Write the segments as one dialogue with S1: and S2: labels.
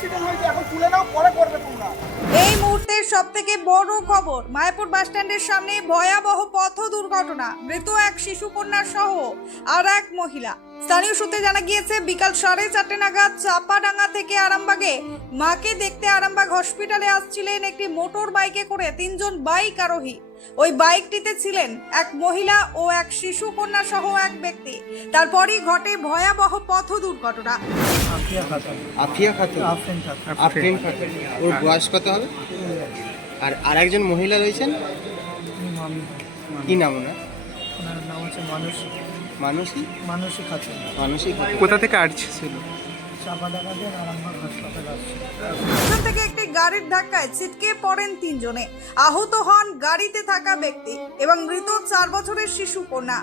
S1: Accident হয়েছে, এখন তুলে নাও, পরে করবে তোমরা।
S2: এই মুহূর্তের সব থেকে বড় খবর, মায়াপুর বাসস্ট্যান্ডের সামনে ভয়াবহ পথ দুর্ঘটনা। মৃত এক শিশু কন্যা সহ আর এক মহিলা। স্থানীয় সূত্রে জানা গিয়েছে, বিকাল সাড়ে চারটে নাগাদ চাপাডাঙ্গা থেকে আরামবাগে মাকে দেখতে আরামবাগ হসপিটালে আসছিলেন একটি মোটর বাইকে করে তিনজন বাইক আরোহী। ওই বাইকটিতে ছিলেন এক মহিলা ও এক শিশু কন্যা সহ এক ব্যক্তি। তারপরই ঘটে ভয়াবহ পথ দুর্ঘটনা।
S3: আফিয়া খাতুন।
S4: আফিয়া খাতুন?
S3: আফরিন খাতুন।
S4: আফরিন খাতুন। ওর বয়স কত হবে? আর আরেকজন মহিলা রয়েছেন? কি নাম ওনার?
S3: ওনার নাম হচ্ছে মানুষ
S4: মানসী?
S3: মানসী খাতুন।
S4: মানসী
S5: কোথা থেকে আসছিল?
S2: থেকে একটি গাড়ির ধাক্কায় ছিটকে পড়েন তিনজনে। আহত হন গাড়িতে থাকা ব্যক্তি এবং মৃত চার বছরের শিশু কন্যা।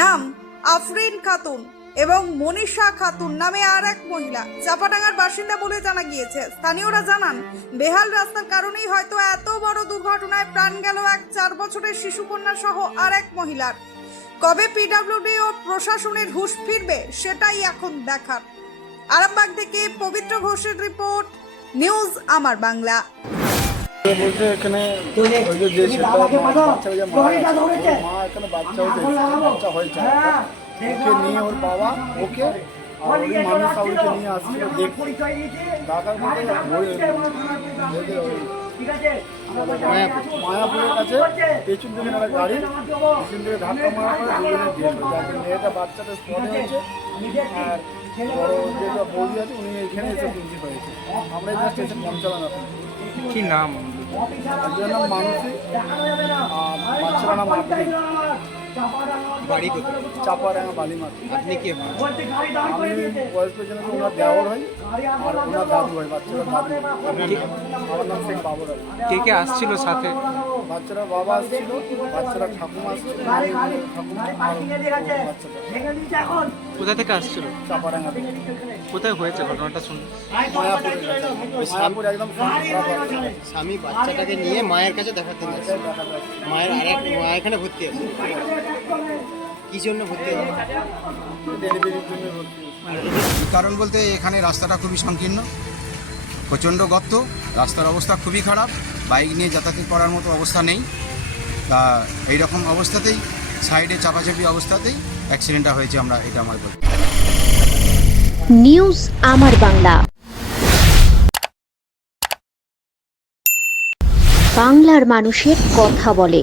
S2: নাম আফরিন খাতুন। এবং মনীষা খাতুন নামে আর এক মহিলা। চাপাডাঙ্গার বাসিন্দা বলে জানা গিয়েছে, স্থানীয়রা জানান, বেহাল রাস্তার কারণেই হয়তো এত বড় দুর্ঘটনায় প্রাণ গেল এক চার বছরের শিশু কন্যা সহ আর এক মহিলার। কবে পিডাব্লিউডি ও প্রশাসনের হুঁশ ফিরবে, সেটাই এখন দেখার। আরামবাগ থেকে পবিত্র ঘোষের রিপোর্ট, নিউজ আমার বাংলা।
S6: বাচ্চা হয়েছে। ওকে নিয়ে ওর বাবা ওকে আর ওই মানুষ ওকে নিয়ে আসছিল। দেখতে ঢাকার মধ্যে মায়াপুরের কাছে পেছন দিকে একটা গাড়ি পেছন দিকে ধাক্কা মারার পরে দুজনে ডেট হয়েছে আর মেয়েটা বাচ্চাটা স্পটে হয়েছে। আর বড় যেটা বৌদি আছে উনি এখানে এসে পিঞ্চি হয়েছে। আমরা এখানে স্টেশন পৌঁছালাম এখন
S5: কি নাম?
S6: একজনের নাম মানসী। আর বাচ্চারা নাম আপনি
S4: বাড়ি কোথায়?
S6: চাপাডাঙ্গা বালিমাটি
S4: আপনি কি? হন?
S6: আমি বয়স পর্যন্ত ওনার দেওয়ার হয়। আর ওনার দাদু হয় বাচ্চারা দাদু আমার নাম শেখ বাবর আলী
S5: কে কে আসছিল সাথে?
S6: বাচ্চারা বাবা আসছিল বাচ্চারা ঠাকুমা আসছিল। ঠাকুমা আর
S5: কোথা থেকে আসছিল?
S6: চাপাডাঙ্গা থেকে।
S5: কোথায় হয়েছে ঘটনাটা
S6: মায়াপুর। একদম
S4: স্বামী বাচ্চাটাকে নিয়ে মায়ের কাছে দেখাতে গেছে। মায়ের আরেক মা এখানে ভর্তি আছে। কি জন্য ভর্তি।
S7: কারণ বলতে এখানে রাস্তাটা খুবই সংকীর্ণ প্রচণ্ড গর্ত রাস্তার অবস্থা খুবই খারাপ বাইক নিয়ে যাতায়াত করার মতো অবস্থা নেই। তা এই রকম অবস্থাতেই সাইডে চাপাচাপি অবস্থাতেই অ্যাক্সিডেন্টটা হয়েছে আমরা এটা আমার বলি
S8: নিউজ আমার বাংলা। বাংলার মানুষের কথা বলে।